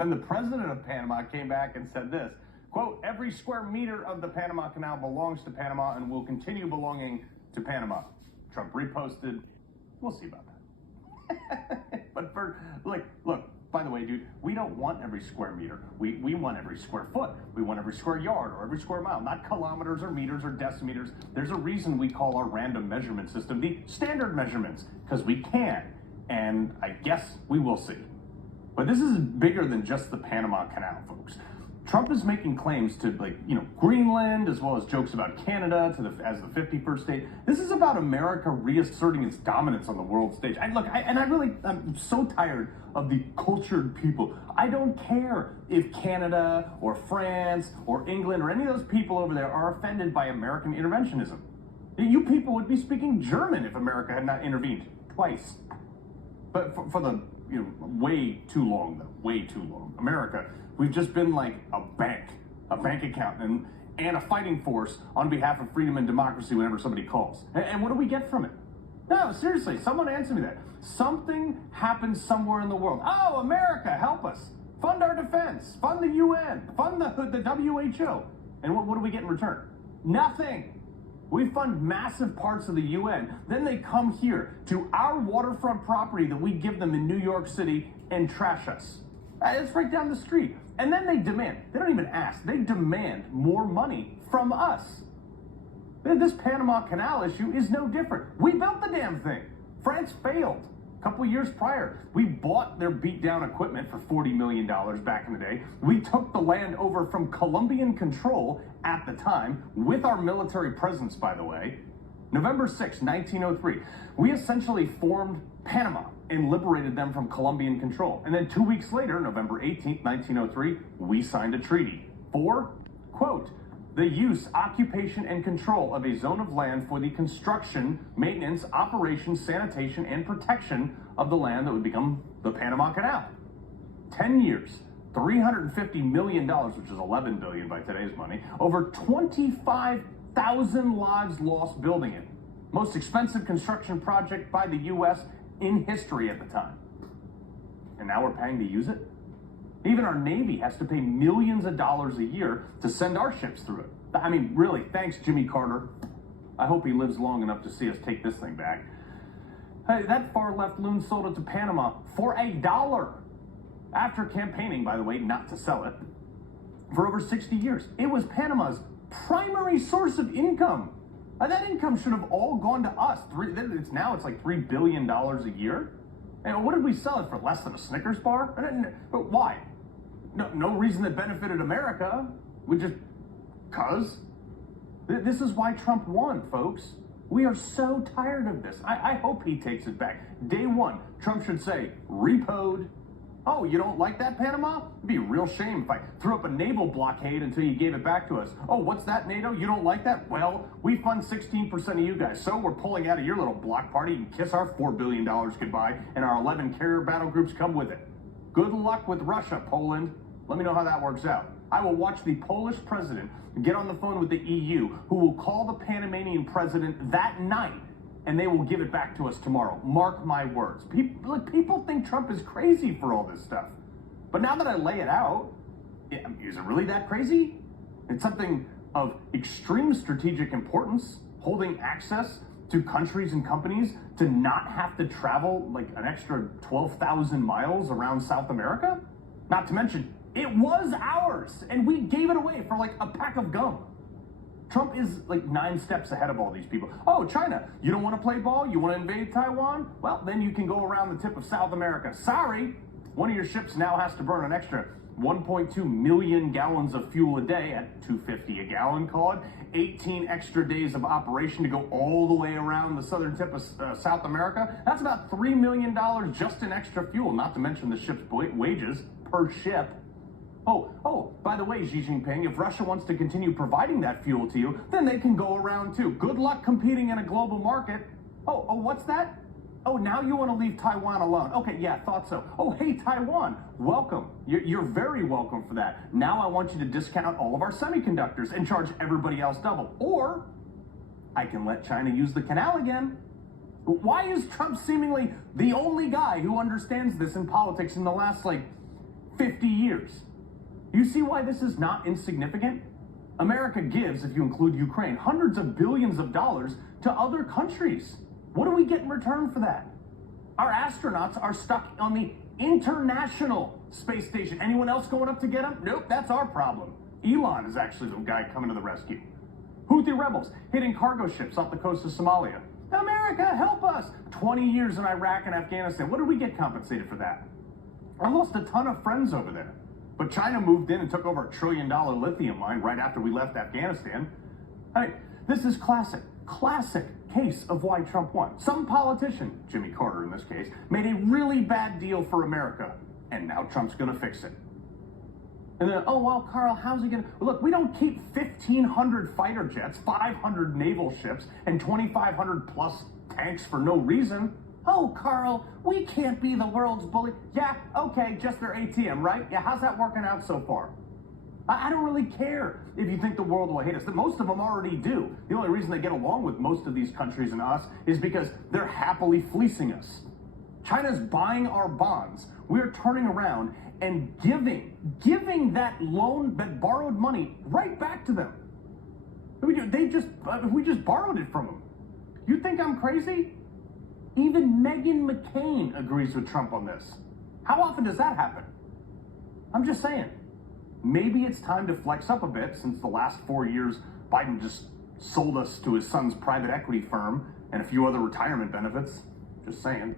then the president of Panama came back and said this, quote, every square meter of the Panama Canal belongs to Panama and will continue belonging to Panama. Trump reposted. We'll see about that. But look, by the way, dude, we don't want every square meter. We want every square foot. We want every square yard or every square mile, not kilometers or meters or decimeters. There's a reason we call our random measurement system the standard measurements, because we can. And I guess we will see. But this is bigger than just the Panama Canal, folks. Trump is making claims to, Greenland, as well as jokes about Canada as the 51st state. This is about America reasserting its dominance on the world stage. I'm so tired of the cultured people. I don't care if Canada or France or England or any of those people over there are offended by American interventionism. You people would be speaking German if America had not intervened twice. But for the, way too long, though, way too long. America, we've just been like a bank account, and a fighting force on behalf of freedom and democracy whenever somebody calls. And what do we get from it? No, seriously, someone answer me that. Something happens somewhere in the world. Oh, America, help us. Fund our defense. Fund the UN. Fund the WHO. And what do we get in return? Nothing. We fund massive parts of the UN. Then they come here to our waterfront property that we give them in New York City and trash us. It's right down the street. And then they don't even ask, they demand more money from us. This Panama Canal issue is no different. We built the damn thing. France failed. A couple of years prior, we bought their beat-down equipment for $40 million back in the day. We took the land over from Colombian control at the time, with our military presence, by the way. November 6, 1903, we essentially formed Panama and liberated them from Colombian control. And then 2 weeks later, November 18, 1903, we signed a treaty for, quote, the use, occupation, and control of a zone of land for the construction, maintenance, operation, sanitation, and protection of the land that would become the Panama Canal. 10 years, $350 million, which is $11 billion by today's money, over 25,000 lives lost building it. Most expensive construction project by the U.S. in history at the time. And now we're paying to use it? Even our Navy has to pay millions of dollars a year to send our ships through it. I mean, really, thanks, Jimmy Carter. I hope he lives long enough to see us take this thing back. Hey, that far-left loon sold it to Panama for $1. After campaigning, by the way, not to sell it, for over 60 years. It was Panama's primary source of income. That income should have all gone to us. It's like $3 billion a year. And what did we sell it for? Less than a Snickers bar? Why? No reason that benefited America. We just, cause. This is why Trump won, folks. We are so tired of this. I hope he takes it back. Day one, Trump should say, repoed. Oh, you don't like that, Panama? It'd be a real shame if I threw up a naval blockade until you gave it back to us. Oh, what's that, NATO? You don't like that? Well, we fund 16% of you guys, so we're pulling out of your little block party and kiss our $4 billion goodbye, and our 11 carrier battle groups come with it. Good luck with Russia, Poland. Let me know how that works out. I will watch the Polish president get on the phone with the EU, who will call the Panamanian president that night, and they will give it back to us tomorrow. Mark my words. People think Trump is crazy for all this stuff. But now that I lay it out, is it really that crazy? It's something of extreme strategic importance, holding access to countries and companies to not have to travel like an extra 12,000 miles around South America. Not to mention, it was ours, and we gave it away for like a pack of gum. Trump is like 9 steps ahead of all these people. Oh, China, you don't want to play ball? You want to invade Taiwan? Well, then you can go around the tip of South America. Sorry, one of your ships now has to burn an extra 1.2 million gallons of fuel a day at $2.50 a gallon, call it. 18 extra days of operation to go all the way around the southern tip of South America. That's about $3 million just in extra fuel, not to mention the ship's wages per ship. Oh, by the way, Xi Jinping, if Russia wants to continue providing that fuel to you, then they can go around too. Good luck competing in a global market. Oh, what's that? Oh, now you want to leave Taiwan alone. Okay, yeah, thought so. Oh, hey, Taiwan, welcome. You're very welcome for that. Now I want you to discount all of our semiconductors and charge everybody else double. Or I can let China use the canal again. Why is Trump seemingly the only guy who understands this in politics in the last, 50 years. You see why this is not insignificant? America gives, if you include Ukraine, hundreds of billions of dollars to other countries. What do we get in return for that? Our astronauts are stuck on the International Space Station. Anyone else going up to get them? Nope, that's our problem. Elon is actually the guy coming to the rescue. Houthi rebels hitting cargo ships off the coast of Somalia. America, help us! 20 years in Iraq and Afghanistan. What did we get compensated for that? I lost a ton of friends over there. But China moved in and took over $1 trillion lithium mine right after we left Afghanistan. I mean, this is classic case of why Trump won. Some politician, Jimmy Carter in this case, made a really bad deal for America, and now Trump's gonna fix it. And then, oh, well, Carl, how's he gonna... Look, we don't keep 1,500 fighter jets, 500 naval ships, and 2,500 plus tanks for no reason. Oh, Carl, we can't be the world's bully. Yeah, okay, just their ATM, right? Yeah, how's that working out so far? I don't really care if you think the world will hate us. Most of them already do. The only reason they get along with most of these countries and us is because they're happily fleecing us. China's buying our bonds. We're turning around and giving that loan, that borrowed money right back to them. We just borrowed it from them. You think I'm crazy? Even Meghan McCain agrees with Trump on this. How often does that happen? I'm just saying. Maybe it's time to flex up a bit since the last 4 years Biden just sold us to his son's private equity firm and a few other retirement benefits. Just saying.